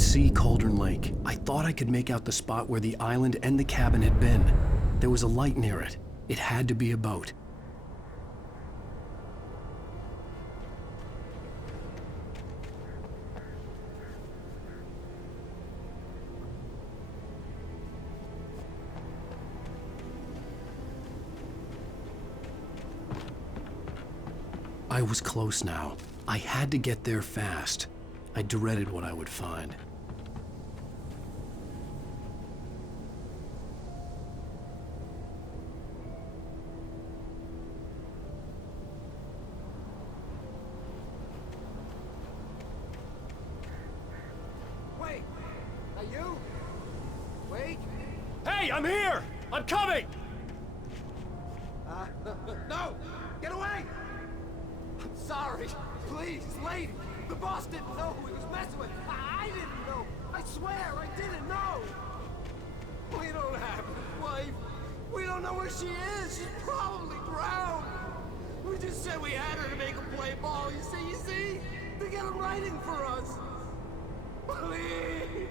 could see Cauldron Lake. I thought I could make out the spot where the island and the cabin had been. There was a light near it. It had to be a boat. I was close now. I had to get there fast. I dreaded what I would find. Wait! Are you? Wait! Hey, I'm here! I'm coming! No! Get away! I'm sorry. Please, lady. The boss didn't know who he was messing with. I didn't know. I swear, I didn't know. We don't have his wife. We don't know where she is. She's probably drowned. We just said we had her to make him play ball. You see? To get him writing for us. Please.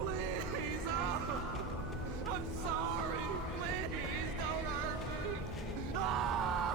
Please. Oh, I'm sorry. Please, don't hurt me. Ah!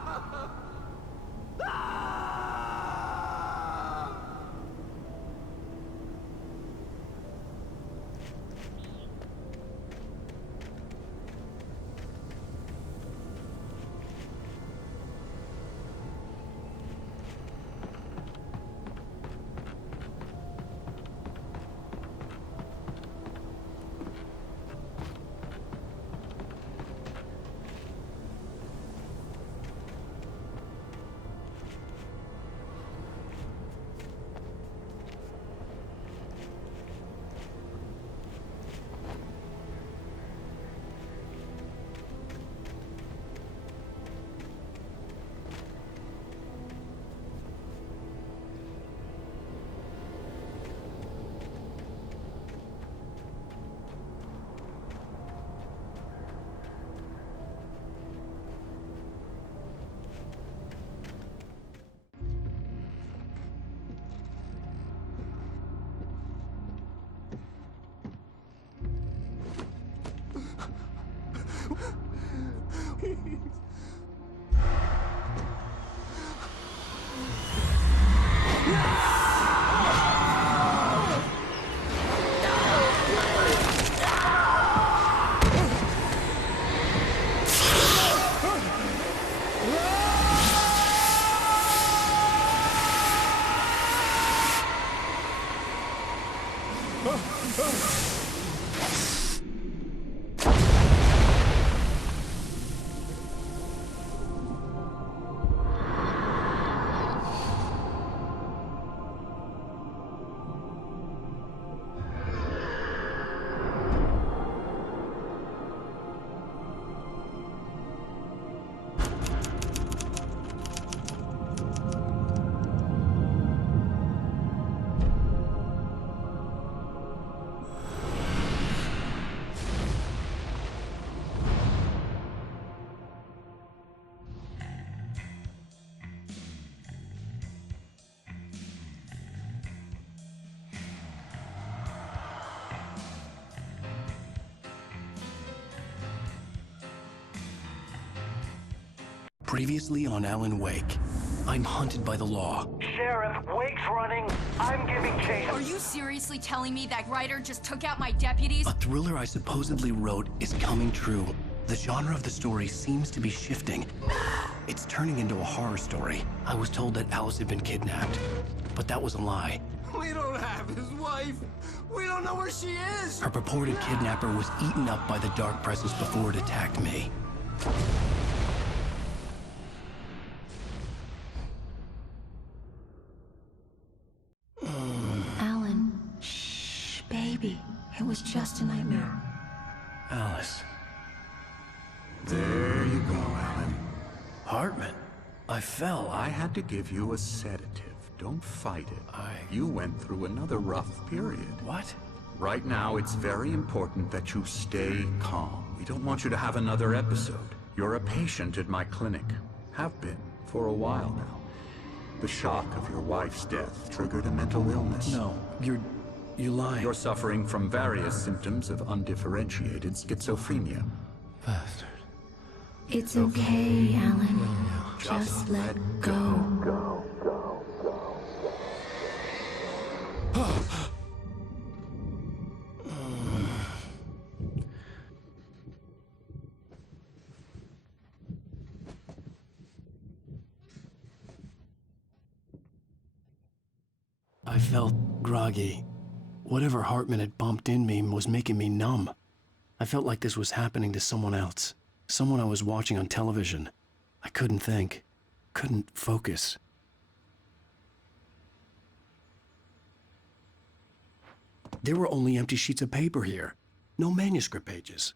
Previously on Alan Wake, I'm hunted by the law. Sheriff, Wake's running. I'm giving chase. Are you seriously telling me that writer just took out my deputies? A thriller I supposedly wrote is coming true. The genre of the story seems to be shifting. It's turning into a horror story. I was told that Alice had been kidnapped, but that was a lie. We don't have his wife. We don't know where she is. Her purported kidnapper was eaten up by the dark presence before it attacked me. Alan, shh, baby. It was just a nightmare. Alice. There you go, Alan. Hartman. I fell. I had to give you a sedative. Don't fight it. You went through another rough period. What? Right now, it's very important that you stay calm. We don't want you to have another episode. You're a patient at my clinic. Have been for a while now. The shock of your wife's death triggered a mental illness. No, you're You lie. You're suffering from various symptoms of undifferentiated schizophrenia. Bastard. It's okay, Alan. Just let go. I felt groggy. Whatever Hartman had bumped in me was making me numb. I felt like this was happening to someone else. Someone I was watching on television. I couldn't think. Couldn't focus. There were only empty sheets of paper here. No manuscript pages.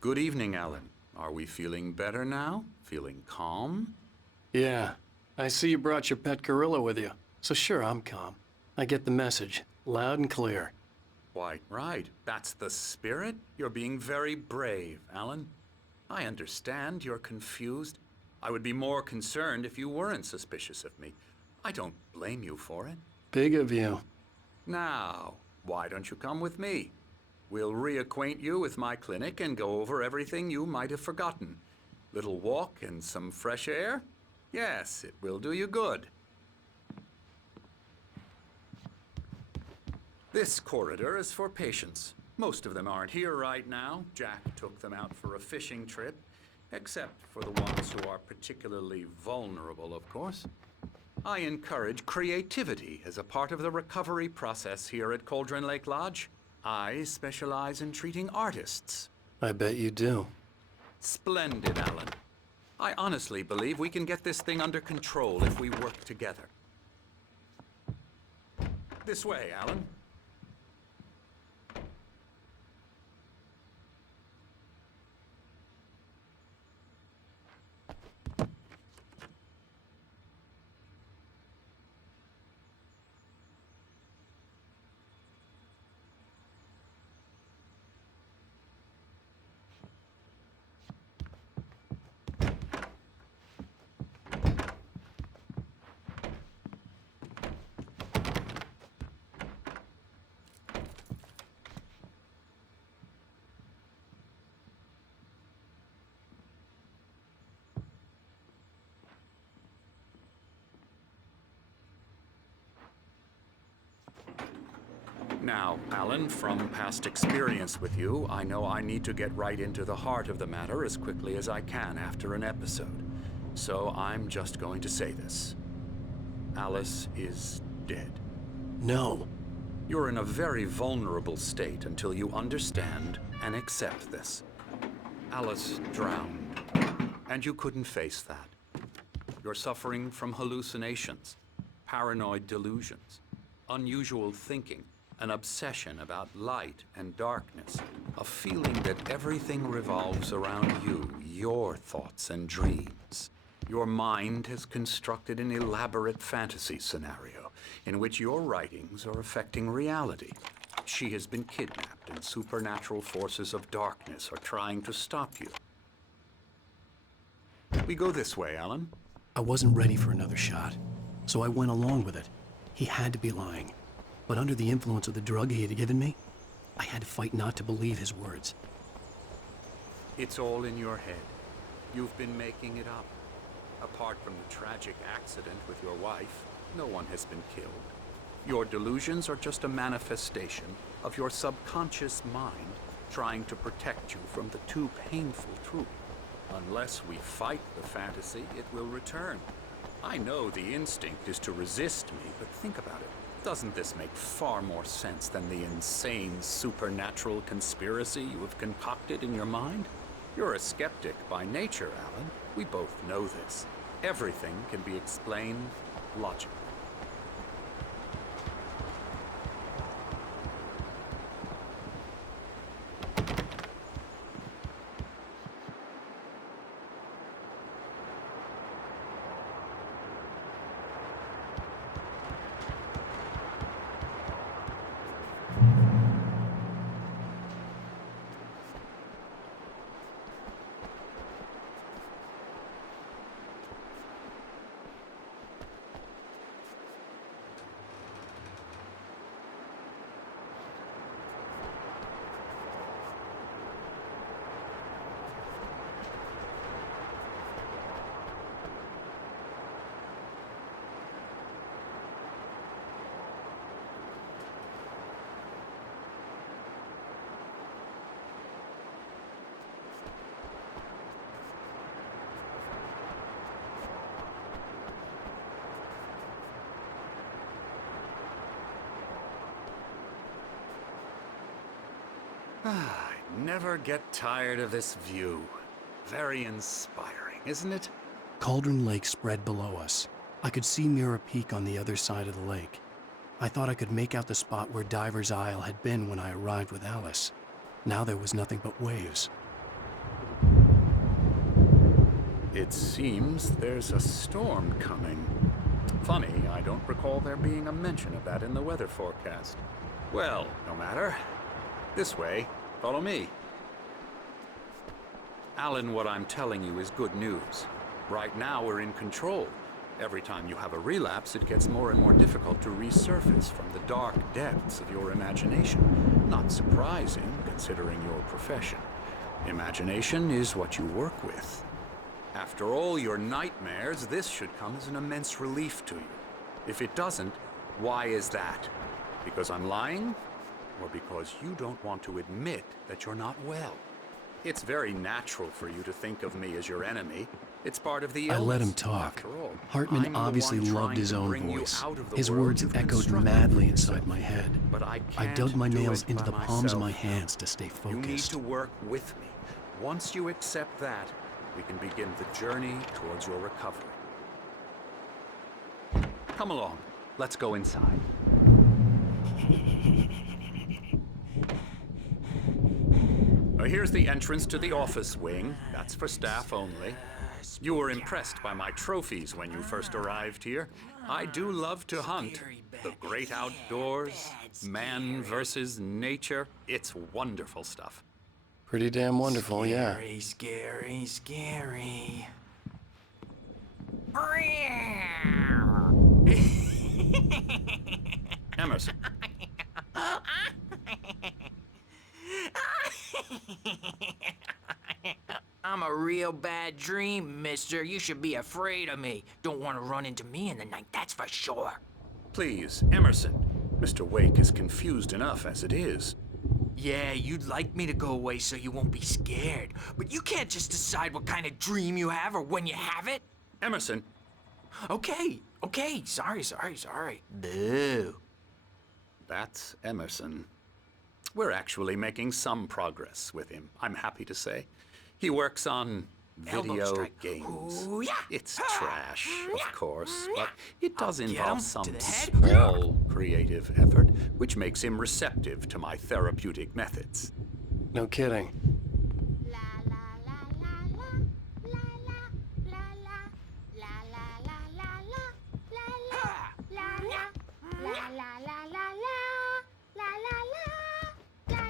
Good evening, Alan. Are we feeling better now? Feeling calm? Yeah. I see you brought your pet gorilla with you. So sure, I'm calm. I get the message. Loud and clear. Quite right. That's the spirit. You're being very brave, Alan. I understand you're confused. I would be more concerned if you weren't suspicious of me. I don't blame you for it. Big of you. Now, why don't you come with me? We'll reacquaint you with my clinic and go over everything you might have forgotten. Little walk and some fresh air? Yes, it will do you good. This corridor is for patients. Most of them aren't here right now. Jack took them out for a fishing trip, except for the ones who are particularly vulnerable, of course. I encourage creativity as a part of the recovery process here at Cauldron Lake Lodge. I specialize in treating artists. I bet you do. Splendid, Alan. I honestly believe we can get this thing under control if we work together. This way, Alan. Now, Alan, from past experience with you, I know I need to get right into the heart of the matter as quickly as I can after an episode. So I'm just going to say this. Alice is dead. No. You're in a very vulnerable state until you understand and accept this. Alice drowned, and you couldn't face that. You're suffering from hallucinations, paranoid delusions, unusual thinking, an obsession about light and darkness, a feeling that everything revolves around you, your thoughts and dreams. Your mind has constructed an elaborate fantasy scenario in which your writings are affecting reality. She has been kidnapped and supernatural forces of darkness are trying to stop you. We go this way, Alan. I wasn't ready for another shot, so I went along with it. He had to be lying. But under the influence of the drug he had given me, I had to fight not to believe his words. It's all in your head. You've been making it up. Apart from the tragic accident with your wife, no one has been killed. Your delusions are just a manifestation of your subconscious mind trying to protect you from the too painful truth. Unless we fight the fantasy, it will return. I know the instinct is to resist me, but think about it. Doesn't this make far more sense than the insane supernatural conspiracy you have concocted in your mind? You're a skeptic by nature, Alan. We both know this. Everything can be explained logically. I never get tired of this view. Very inspiring, isn't it? Cauldron Lake spread below us. I could see Mirror Peak on the other side of the lake. I thought I could make out the spot where Diver's Isle had been when I arrived with Alice. Now there was nothing but waves. It seems there's a storm coming. Funny, I don't recall there being a mention of that in the weather forecast. Well, no matter. This way. Follow me. Alan, what I'm telling you is good news. Right now we're in control. Every time you have a relapse, it gets more and more difficult to resurface from the dark depths of your imagination. Not surprising, considering your profession. Imagination is what you work with. After all your nightmares, this should come as an immense relief to you. If it doesn't, why is that? Because I'm lying? Or because you don't want to admit that you're not well? It's very natural for you to think of me as your enemy. It's part of the illness. I let him talk. After all, Hartman I'm the obviously one loved trying his to own bring you voice. out of the His world words you've echoed constructed madly for inside yourself. my head. But I I can't dug my do nails it into by the palms of my myself. hands to stay You need focused. to work with me. Once you accept that, we can begin the journey towards your recovery. Come along. Let's go inside. Here's the entrance to the office wing. That's for staff only. You were impressed by my trophies when you first arrived here. I do love to hunt. The great outdoors, man versus nature. It's wonderful stuff. Pretty damn wonderful, yeah. Scary, scary. Emerson. I'm a real bad dream, mister. You should be afraid of me. Don't want to run into me in the night, that's for sure. Please, Emerson. Mr. Wake is confused enough as it is. Yeah, you'd like me to go away so you won't be scared. But you can't just decide what kind of dream you have or when you have it. Emerson. Okay. Sorry. Boo. That's Emerson. We're actually making some progress with him, I'm happy to say. He works on Elbow video strike. games. Ooh, yeah. It's trash, of course, but it does I'll get involve him some to the head. small creative effort, which makes him receptive to my therapeutic methods. No kidding.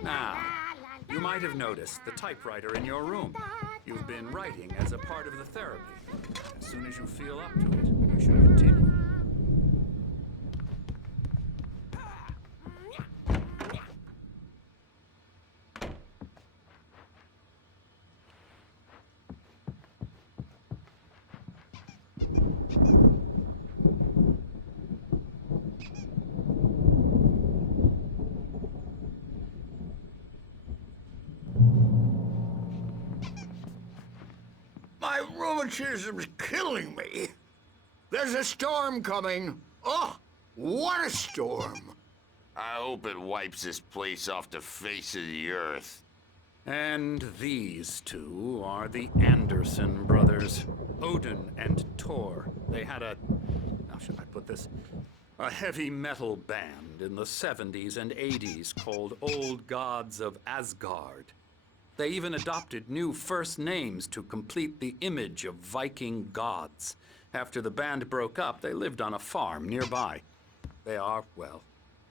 Now, you might have noticed the typewriter in your room. You've been writing as a part of the therapy. As soon as you feel up to it, you should continue. My rheumatism's killing me. There's a storm coming. Oh, what a storm. I hope it wipes this place off the face of the earth. And these two are the Anderson brothers, Odin and Tor. They had how should I put this? A heavy metal band in the 70s and 80s called Old Gods of Asgard. They even adopted new first names to complete the image of Viking gods. After the band broke up, they lived on a farm nearby. They are, well,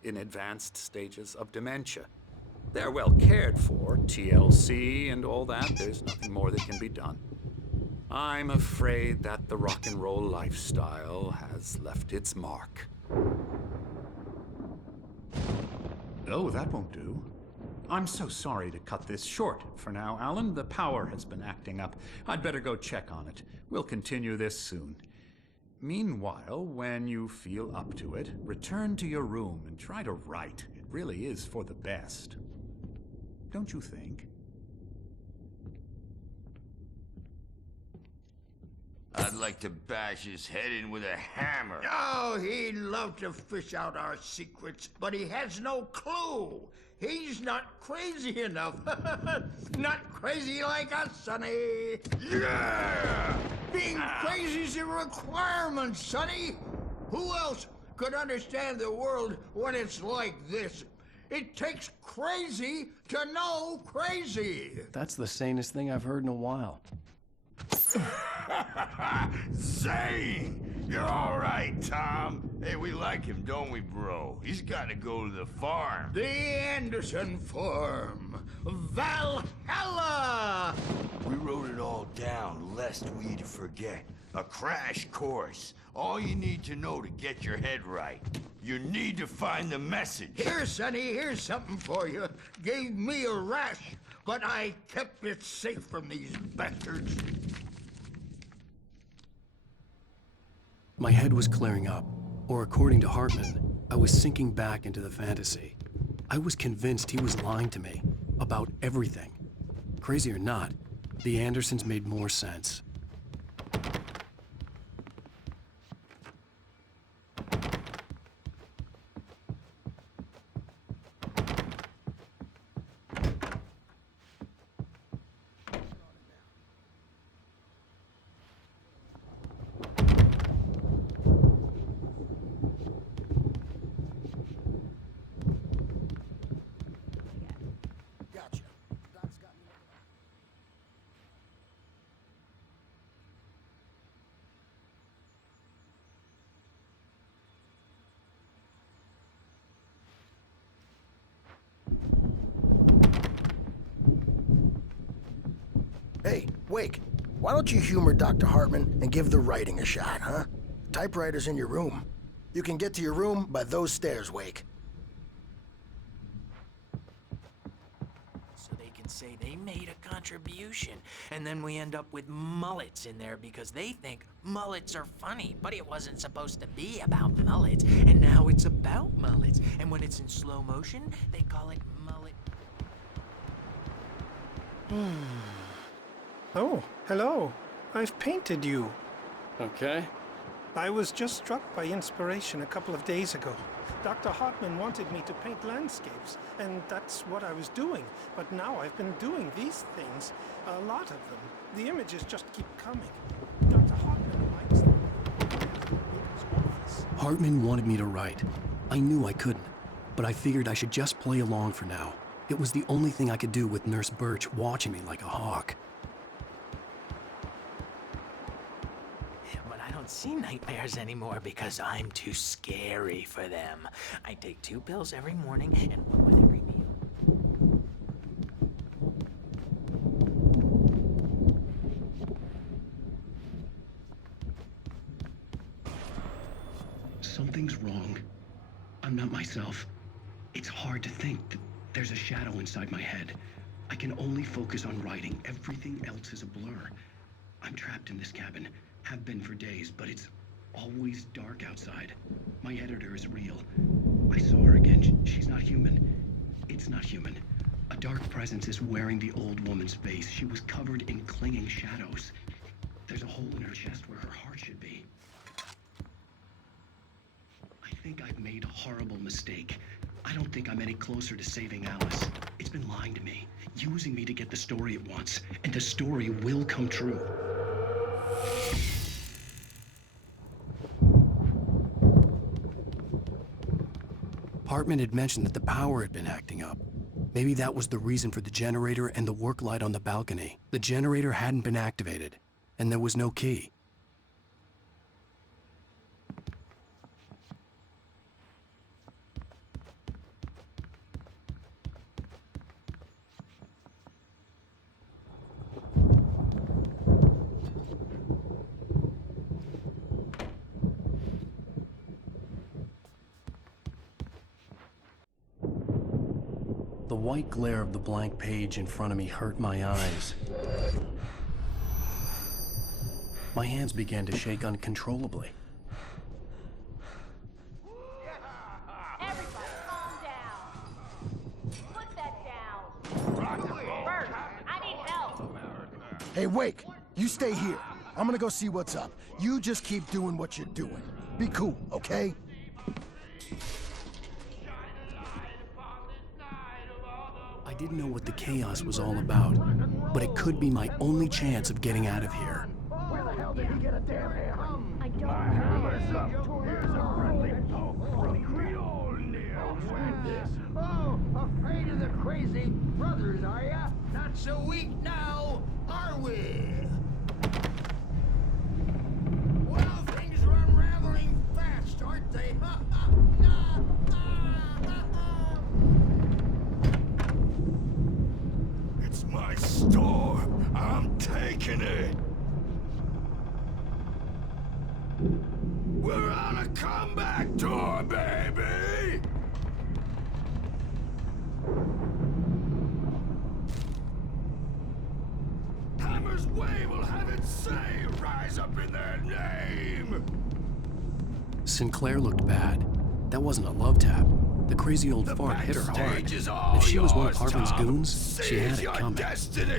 in advanced stages of dementia. They're well cared for, TLC and all that. There's nothing more that can be done. I'm afraid that the rock and roll lifestyle has left its mark. Oh, that won't do. I'm so sorry to cut this short for now, Alan. The power has been acting up. I'd better go check on it. We'll continue this soon. Meanwhile, when you feel up to it, return to your room and try to write. It really is for the best. Don't you think? I'd like to bash his head in with a hammer. Oh, he'd love to fish out our secrets, but he has no clue. He's not crazy enough. Not crazy like us, Sonny. Yeah! Being crazy's a requirement, Sonny. Who else could understand the world when it's like this? It takes crazy to know crazy. That's the sanest thing I've heard in a while. Zane! You're all right, Tom. Hey, we like him, don't we, bro? He's got to go to the farm. The Anderson Farm. Valhalla! We wrote it all down, lest we forget. A crash course. All you need to know to get your head right. You need to find the message. Here, Sonny, here's something for you. Gave me a rash, but I kept it safe from these bastards. My head was clearing up, or according to Hartman, I was sinking back into the fantasy. I was convinced he was lying to me about everything. Crazy or not, the Andersons made more sense. Hey, Wake, why don't you humor Dr. Hartman and give the writing a shot, huh? Typewriter's in your room. You can get to your room by those stairs, Wake. So they can say they made a contribution, and then we end up with mullets in there because they think mullets are funny, but it wasn't supposed to be about mullets, and now it's about mullets, and when it's in slow motion, they call it mullet. Oh, hello. I've painted you. Okay. I was just struck by inspiration a couple of days ago. Dr. Hartman wanted me to paint landscapes, and that's what I was doing. But now I've been doing these things, a lot of them. The images just keep coming. Dr. Hartman likes them. Hartman wanted me to write. I knew I couldn't, but I figured I should just play along for now. It was the only thing I could do with Nurse Birch watching me like a hawk. I don't see nightmares anymore because I'm too scary for them. I take 2 pills every morning and 1 with every meal. Something's wrong. I'm not myself. It's hard to think that there's a shadow inside my head. I can only focus on writing. Everything else is a blur. I'm trapped in this cabin. Have been for days, but it's always dark outside. My editor is real. I saw her again. She's not human. It's not human. A dark presence is wearing the old woman's face. She was covered in clinging shadows. There's a hole in her chest where her heart should be. I think I've made a horrible mistake. I don't think I'm any closer to saving Alice. It's been lying to me, using me to get the story it wants, and the story will come true. Hartman had mentioned that the power had been acting up. Maybe that was the reason for the generator and the work light on the balcony. The generator hadn't been activated, and there was no key. The white glare of the blank page in front of me hurt my eyes. My hands began to shake uncontrollably. Everybody, calm down. Put that down. Bert, I need help. Hey, Wake, you stay here. I'm gonna go see what's up. You just keep doing what you're doing. Be cool, okay? I didn't know what the chaos was all about, but it could be my only chance of getting out of here. Where the hell did he get a damn hammer? I don't My hammer's up. Here's a friendly poke from Creole Oh, afraid of the crazy brothers, are ya? Not so weak now, are we? Well, things are unraveling fast, aren't they? It's my store. I'm taking it. We're on a comeback tour, baby! Hammer's Way will have its say rise up in their name! Sinclair looked bad. That wasn't a love tap. The crazy old fart hit her hard. If she was one of Hartman's goons, she had it coming. I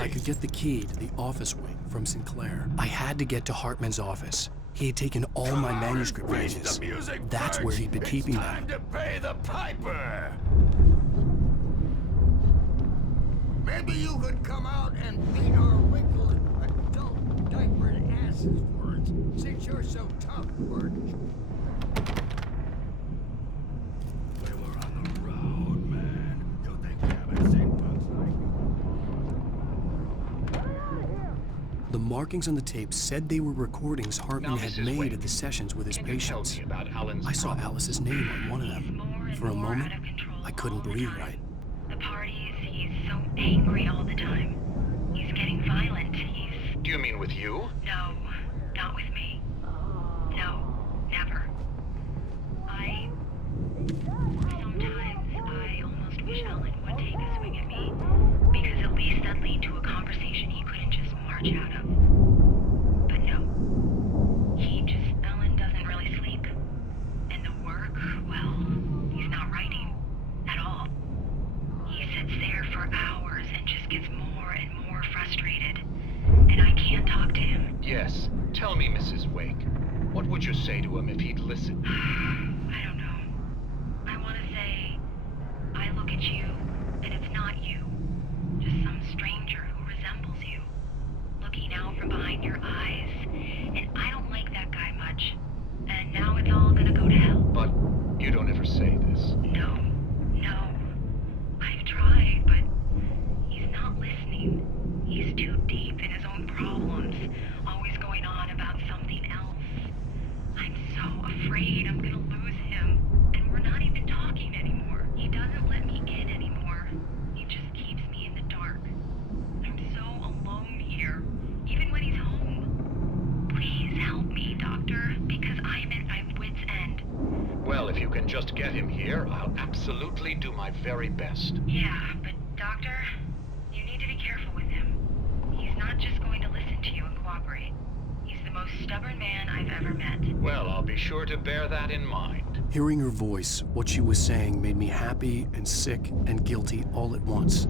could get the key to the office wing from Sinclair. I had to get to Hartman's office. He had taken all my manuscript pages. That's where he'd been keeping them. Time to pay the piper! Maybe you could come out and beat our wrinkled adult diapered asses for it, since you're so tough, Bert. We were on the road, man. You think we haven't seen bugs like The markings on the tape said they were recordings Hartman Now, had Mrs. made Wake, at the sessions with his can you tell patients. me about Alan's I saw problem? Alice's name on one of them. For a moment, I couldn't breathe right. The parties, he's so angry all the time. He's getting violent. Do you mean with you? No, not with me. No, never. Sometimes I almost wish Alan would take a swing at me, because at least that'd lead to a conversation he couldn't just march out of. But no. Alan doesn't really sleep. And the work, well, he's not writing at all. He sits there for hours and just gets more and more frustrated. And I can't talk to him. Yes. Tell me, Mrs. Wake. What would you say to him if he'd listen? I don't know. I want to say, I look at you, and it's not you. Just some stranger who resembles you. Looking out from behind your eyes. And I don't like that guy much. And now it's all gonna go to hell. But you don't ever say this. No. I've tried, but he's not listening. He's too deep in his own problems, always going on about something else. I'm so afraid I'm gonna lose him, and we're not even talking anymore. He doesn't let me in anymore. He just keeps me in the dark. I'm so alone here, even when he's home. Please help me, Doctor, because I'm at my wit's end. Well, if you can just get him here, I'll absolutely do my very best. Yeah, but Doctor, you need to be careful with him. He's not just going to listen to you and cooperate. He's the most stubborn man I've ever met. Well, I'll be sure to bear that in mind. Hearing her voice, what she was saying made me happy and sick and guilty all at once.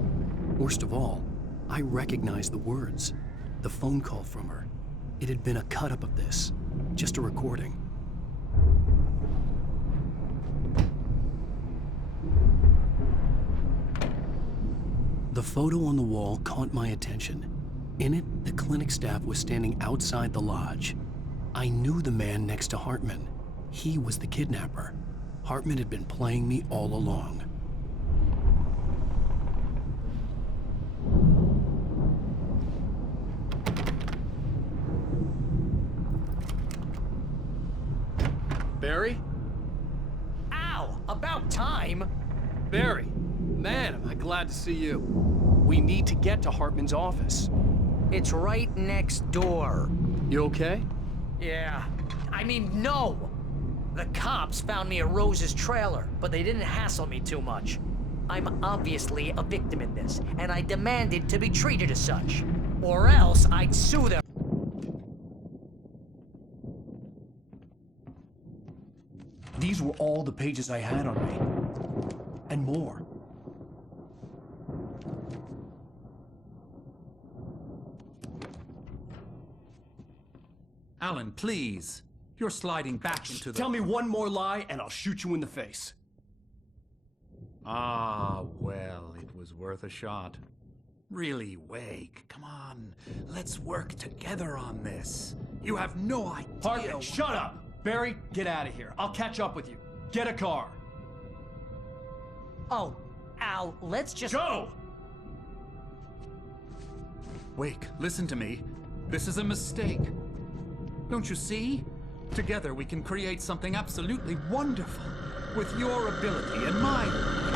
Worst of all, I recognized the words. The phone call from her. It had been a cut-up of this. Just a recording. The photo on the wall caught my attention. In it, the clinic staff was standing outside the lodge. I knew the man next to Hartman. He was the kidnapper. Hartman had been playing me all along. Barry? Ow! About time! Barry, man, am I glad to see you. We need to get to Hartman's office. It's right next door. You okay? Yeah. I mean, no! The cops found me at Rose's trailer, but they didn't hassle me too much. I'm obviously a victim in this, and I demanded to be treated as such. Or else I'd sue them. These were all the pages I had on me. And more. Alan, please. You're sliding back into the... Tell me one more lie and I'll shoot you in the face. Ah, well, it was was worth a shot. Really, Wake, come on. Let's work together on this. You have no idea. Hartman, shut up! Barry, get out of here. I'll catch up with you. Get a car. Oh, Al, let's just... Go! Wake, listen to me. This is a mistake. Don't you see? Together we can create something absolutely wonderful. With your ability and mine.